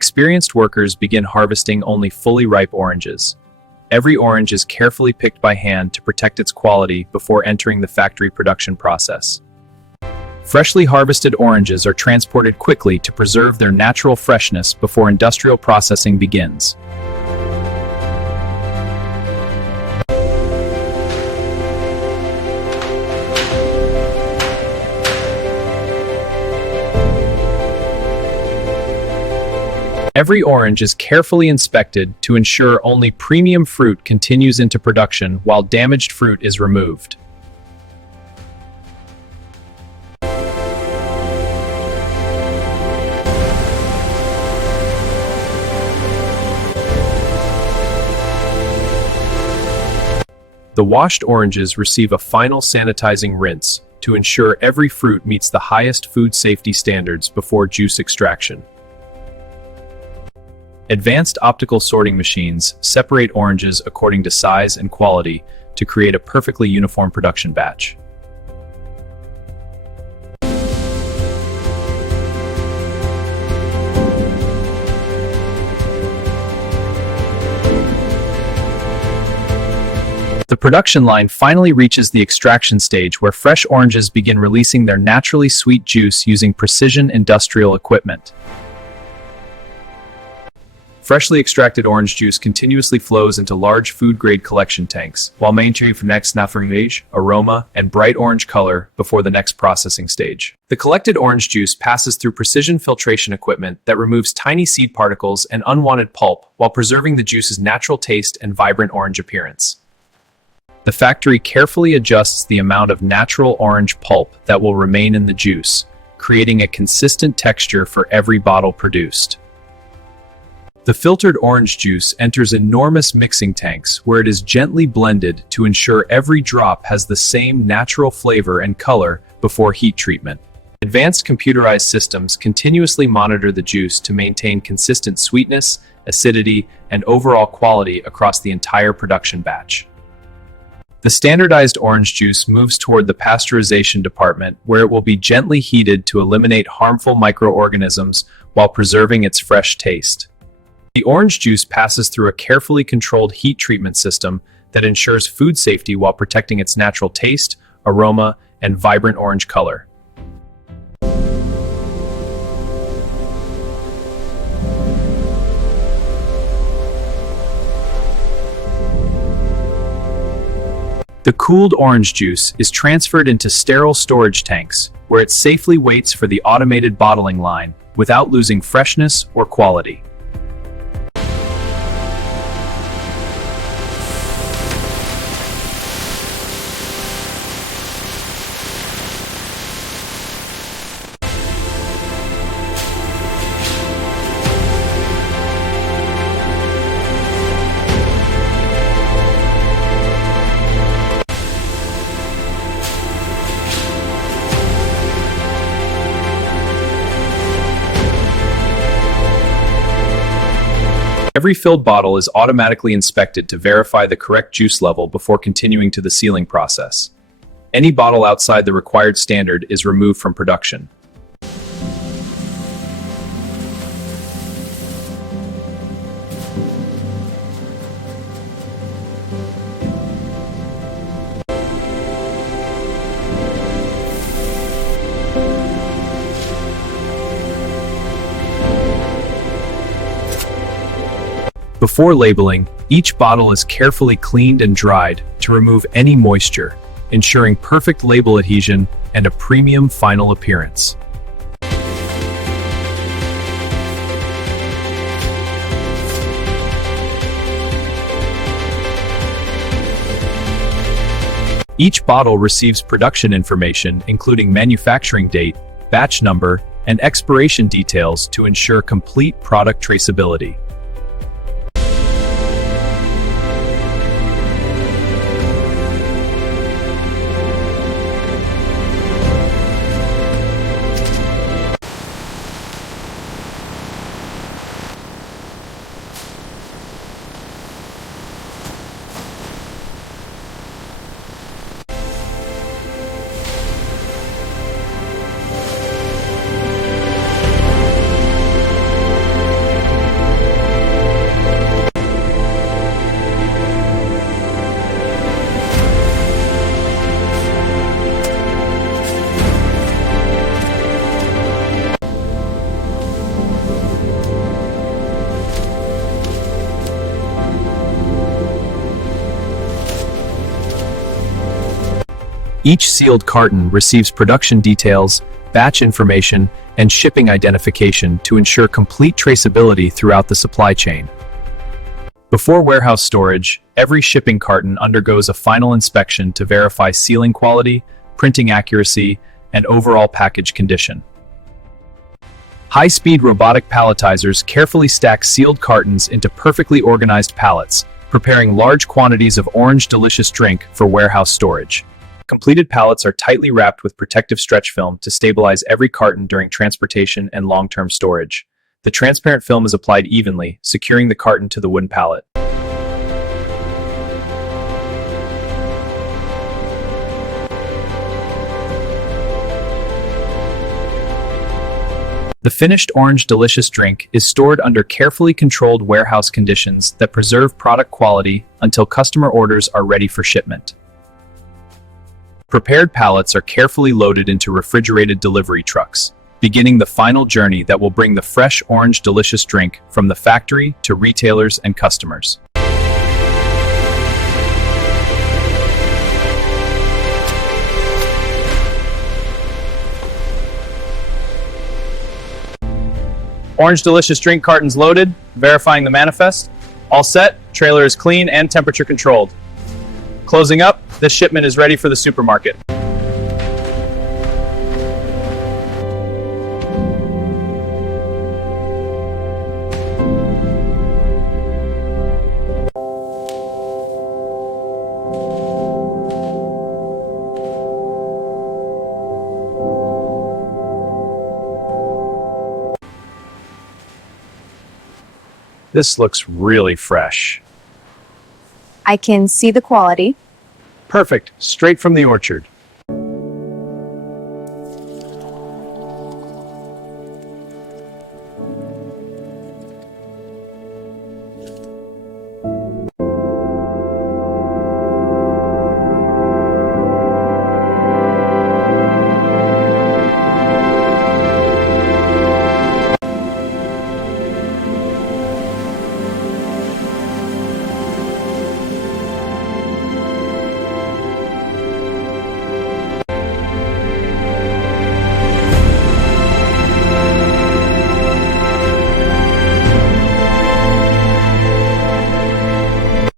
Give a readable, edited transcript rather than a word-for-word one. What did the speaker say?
Experienced workers begin harvesting only fully ripe oranges. Every orange is carefully picked by hand to protect its quality before entering the factory production process. Freshly harvested oranges are transported quickly to preserve their natural freshness before industrial processing begins. Every orange is carefully inspected to ensure only premium fruit continues into production while damaged fruit is removed. The washed oranges receive a final sanitizing rinse to ensure every fruit meets the highest food safety standards before juice extraction. Advanced optical sorting machines separate oranges according to size and quality to create a perfectly uniform production batch. The production line finally reaches the extraction stage where fresh oranges begin releasing their naturally sweet juice using precision industrial equipment. Freshly extracted orange juice continuously flows into large food-grade collection tanks, while maintaining for next nafringage, aroma, and bright orange color before the next processing stage. The collected orange juice passes through precision filtration equipment that removes tiny seed particles and unwanted pulp while preserving the juice's natural taste and vibrant orange appearance. The factory carefully adjusts the amount of natural orange pulp that will remain in the juice, creating a consistent texture for every bottle produced. The filtered orange juice enters enormous mixing tanks where it is gently blended to ensure every drop has the same natural flavor and color before heat treatment. Advanced computerized systems continuously monitor the juice to maintain consistent sweetness, acidity, and overall quality across the entire production batch. The standardized orange juice moves toward the pasteurization department where it will be gently heated to eliminate harmful microorganisms while preserving its fresh taste. The orange juice passes through a carefully controlled heat treatment system that ensures food safety while protecting its natural taste, aroma, and vibrant orange color. The cooled orange juice is transferred into sterile storage tanks, where it safely waits for the automated bottling line without losing freshness or quality. Every filled bottle is automatically inspected to verify the correct juice level before continuing to the sealing process. Any bottle outside the required standard is removed from production. Before labeling, each bottle is carefully cleaned and dried to remove any moisture, ensuring perfect label adhesion and a premium final appearance. Each bottle receives production information including manufacturing date, batch number, and expiration details to ensure complete product traceability. Each sealed carton receives production details, batch information, and shipping identification to ensure complete traceability throughout the supply chain. Before warehouse storage, every shipping carton undergoes a final inspection to verify sealing quality, printing accuracy, and overall package condition. High-speed robotic palletizers carefully stack sealed cartons into perfectly organized pallets, preparing large quantities of orange delicious drink for warehouse storage. Completed pallets are tightly wrapped with protective stretch film to stabilize every carton during transportation and long-term storage. The transparent film is applied evenly, securing the carton to the wooden pallet. The finished orange delicious drink is stored under carefully controlled warehouse conditions that preserve product quality until customer orders are ready for shipment. Prepared pallets are carefully loaded into refrigerated delivery trucks, beginning the final journey that will bring the fresh orange delicious drink from the factory to retailers and customers. Orange delicious drink cartons loaded, verifying the manifest. All set, trailer is clean and temperature controlled. Closing up, this shipment is ready for the supermarket. This looks really fresh. I can see the quality. Perfect, straight from the orchard.